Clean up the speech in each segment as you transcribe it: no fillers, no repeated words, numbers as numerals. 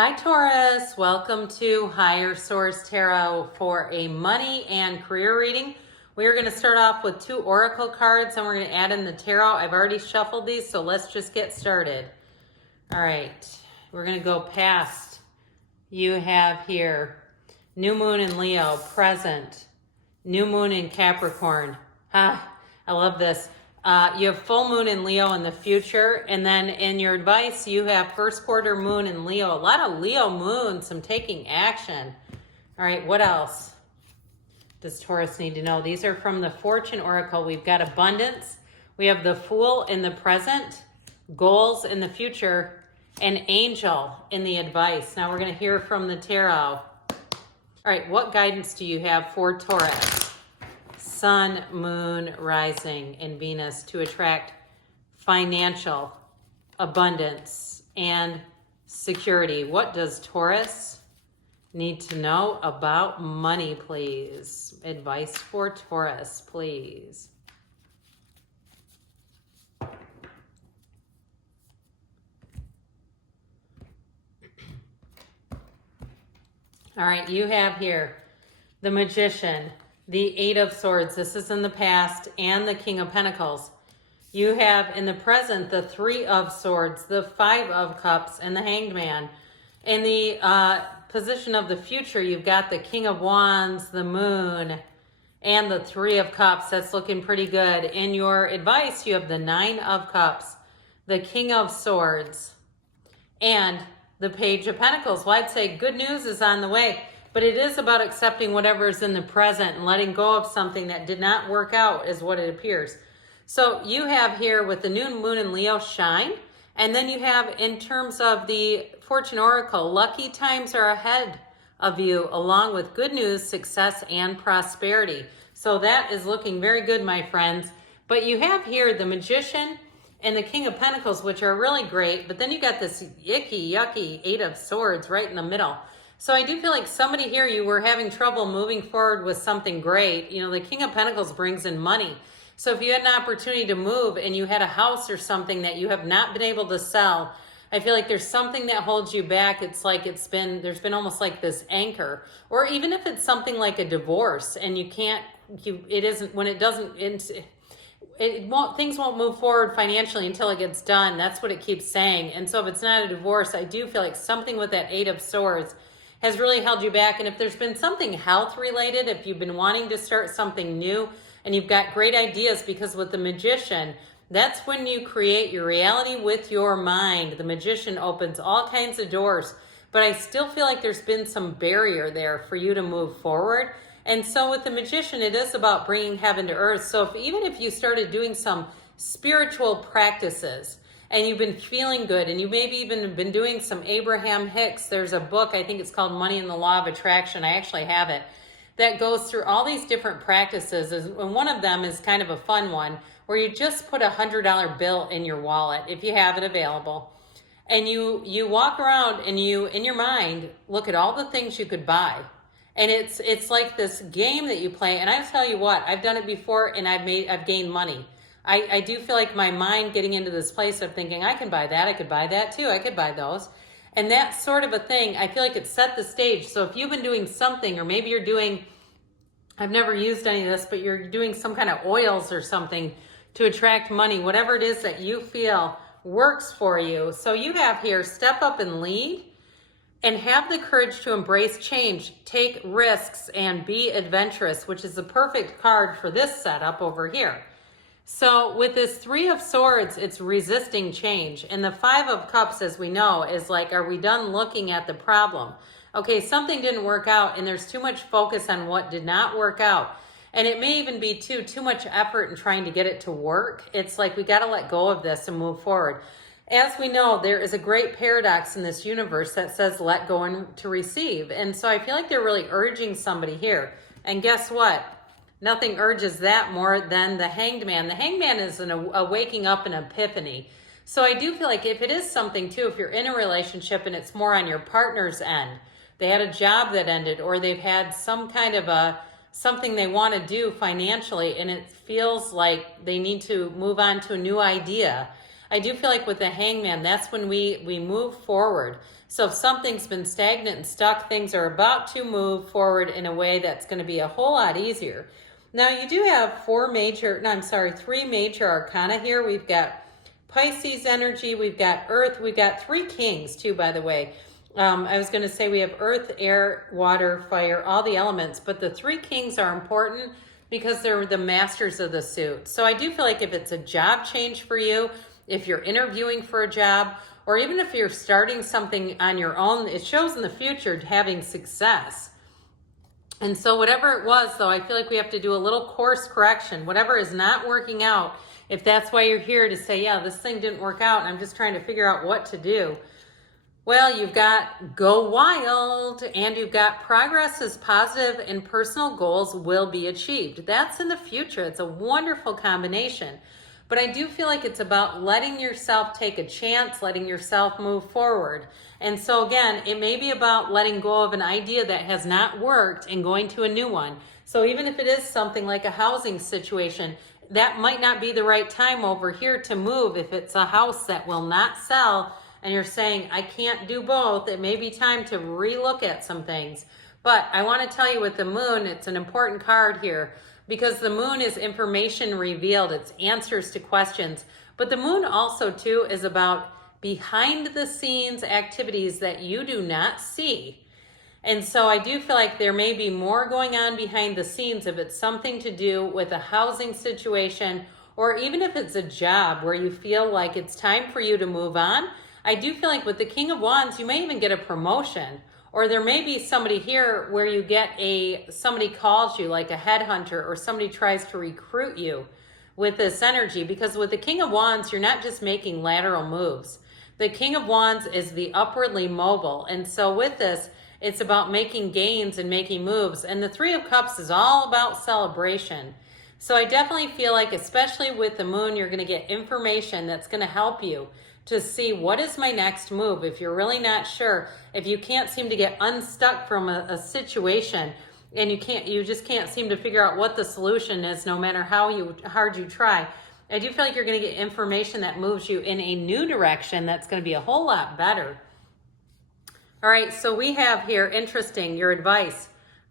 Hi Taurus, welcome to Higher Source Tarot for a money and career reading. We are going to start off with 2 oracle cards and we're going to add in the tarot. I've already shuffled these, so let's just get started. All right, we're going to go past. You have here New Moon in Leo, present. New Moon in Capricorn. I love this. You have full moon in Leo in the future, and then in your advice, you have first quarter moon in Leo. A lot of Leo moon, some taking action. All right, what else does Taurus need to know? These are from the Fortune Oracle. We've got abundance. We have the Fool in the present, goals in the future, and angel in the advice. Now we're going to hear from the tarot. All right, what guidance do you have for Taurus? Sun, Moon, Rising, and Venus to attract financial abundance and security. What does Taurus need to know about money, please? Advice for Taurus, please. All right, you have here the Magician, the 8 of Swords. This is in the past, and the King of Pentacles. You have in the present the 3 of Swords, the 5 of Cups, and the Hanged Man. In the position of the future, you've got the King of Wands, the Moon, and the 3 of Cups. That's looking pretty good. In your advice, you have the 9 of Cups, the King of Swords, and the Page of Pentacles. Well, I'd say good news is on the way. But it is about accepting whatever is in the present and letting go of something that did not work out is what it appears. So you have here with the new moon in Leo, shine. And then you have in terms of the Fortune Oracle, lucky times are ahead of you along with good news, success, and prosperity. So that is looking very good, my friends. But you have here the Magician and the King of Pentacles, which are really great. But then you got this icky, yucky 8 of Swords right in the middle. So I do feel like somebody here, you were having trouble moving forward with something great. You know, the King of Pentacles brings in money. So if you had an opportunity to move and you had a house or something that you have not been able to sell, I feel like there's something that holds you back. It's like there's been almost like this anchor. Or even if it's something like a divorce and you can't, it isn't, when it doesn't, things won't move forward financially until it gets done. That's what it keeps saying. And so if it's not a divorce, I do feel like something with that 8 of Swords has really held you back. And if there's been something health related, if you've been wanting to start something new and you've got great ideas, because with the Magician, that's when you create your reality with your mind. The Magician opens all kinds of doors, but I still feel like there's been some barrier there for you to move forward. And so with the Magician, it is about bringing heaven to earth. So even if you started doing some spiritual practices, and you've been feeling good, and you maybe even been doing some Abraham Hicks. There's a book, I think it's called Money and the Law of Attraction. I actually have it, that goes through all these different practices. And one of them is kind of a fun one, where you just put a $100 bill in your wallet, if you have it available. And you walk around and you, in your mind, look at all the things you could buy. And it's like this game that you play. And I tell you what, I've done it before and I've gained money. I do feel like my mind getting into this place of thinking, I can buy that, I could buy that too, I could buy those. And that sort of a thing, I feel like it set the stage. So if you've been doing something, or maybe you're doing, I've never used any of this, but you're doing some kind of oils or something to attract money, whatever it is that you feel works for you. So you have here, step up and lead, and have the courage to embrace change, take risks, and be adventurous, which is the perfect card for this setup over here. So with this 3 of Swords, it's resisting change. And the 5 of Cups, as we know, is like, are we done looking at the problem? Okay, something didn't work out and there's too much focus on what did not work out. And it may even be too much effort in trying to get it to work. It's like we got to let go of this and move forward. As we know, there is a great paradox in this universe that says let go and to receive. And so I feel like they're really urging somebody here. And guess what? Nothing urges that more than the Hanged Man. The Hanged Man is a waking up, an epiphany. So I do feel like if it is something too, if you're in a relationship and it's more on your partner's end, they had a job that ended, or they've had some kind of something they want to do financially and it feels like they need to move on to a new idea. I do feel like with the Hangman, that's when we move forward. So if something's been stagnant and stuck, things are about to move forward in a way that's going to be a whole lot easier. Now you do have three major arcana here. We've got Pisces energy, we've got Earth, we've got three kings too, by the way. I was going to say we have earth, air, water, fire, all the elements, but the three kings are important because they're the masters of the suit. So I do feel like if it's a job change for you, if you're interviewing for a job, or even if you're starting something on your own, it shows in the future having success. And so whatever it was, though, I feel like we have to do a little course correction. Whatever is not working out, if that's why you're here to say, yeah, this thing didn't work out, and I'm just trying to figure out what to do. Well, you've got go wild, and you've got progress is positive and personal goals will be achieved. That's in the future. It's a wonderful combination. But I do feel like it's about letting yourself take a chance, letting yourself move forward. And so again, it may be about letting go of an idea that has not worked and going to a new one. So even if it is something like a housing situation, that might not be the right time over here to move. If it's a house that will not sell and you're saying, I can't do both, it may be time to relook at some things. But I want to tell you with the moon, it's an important card here because the moon is information revealed. It's answers to questions. But the moon also too is about behind the scenes activities that you do not see. And so I do feel like there may be more going on behind the scenes if it's something to do with a housing situation, or even if it's a job where you feel like it's time for you to move on. I do feel like with the King of Wands, you may even get a promotion, or there may be somebody here where you get somebody calls you like a headhunter, or somebody tries to recruit you with this energy, because with the King of Wands, you're not just making lateral moves. The King of Wands is the upwardly mobile. And so with this, it's about making gains and making moves. And the Three of Cups is all about celebration. So I definitely feel like, especially with the moon, you're going to get information that's going to help you to see what is my next move. If you're really not sure, if you can't seem to get unstuck from a situation, and you just can't seem to figure out what the solution is, no matter how hard you try, I do feel like you're going to get information that moves you in a new direction that's going to be a whole lot better. All right, so we have here, interesting, your advice.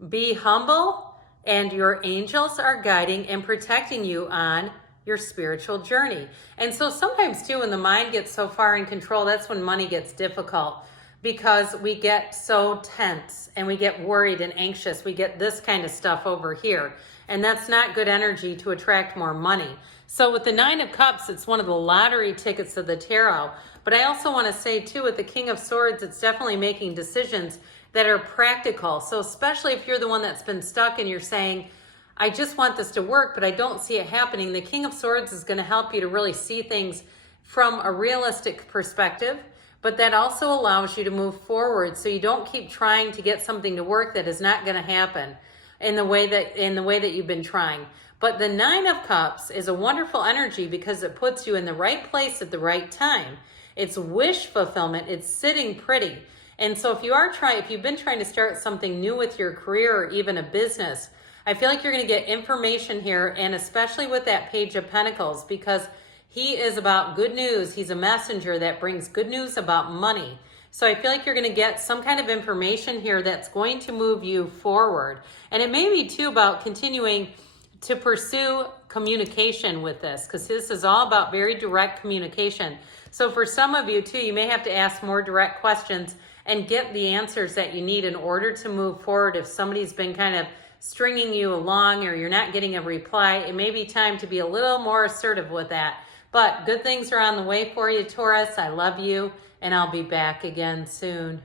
Be humble, and your angels are guiding and protecting you on your spiritual journey. And so sometimes too, when the mind gets so far in control, that's when money gets difficult, because we get so tense and we get worried and anxious. We get this kind of stuff over here, and that's not good energy to attract more money. So with the Nine of Cups, it's one of the lottery tickets of the tarot. But I also want to say too, with the King of Swords, it's definitely making decisions that are practical. So especially if you're the one that's been stuck and you're saying, I just want this to work, but I don't see it happening. The King of Swords is going to help you to really see things from a realistic perspective, but that also allows you to move forward, so you don't keep trying to get something to work that is not going to happen in the way that you've been trying. But the Nine of Cups is a wonderful energy because it puts you in the right place at the right time. It's wish fulfillment. It's sitting pretty. And so if you've been trying to start something new with your career or even a business, I feel like you're going to get information here, and especially with that Page of Pentacles, because he is about good news. He's a messenger that brings good news about money. So I feel like you're going to get some kind of information here that's going to move you forward. And it may be too about continuing to pursue communication with this, because this is all about very direct communication. So for some of you too, you may have to ask more direct questions and get the answers that you need in order to move forward. If somebody's been kind of stringing you along or you're not getting a reply, it may be time to be a little more assertive with that. But good things are on the way for you, Taurus. I love you, and I'll be back again soon.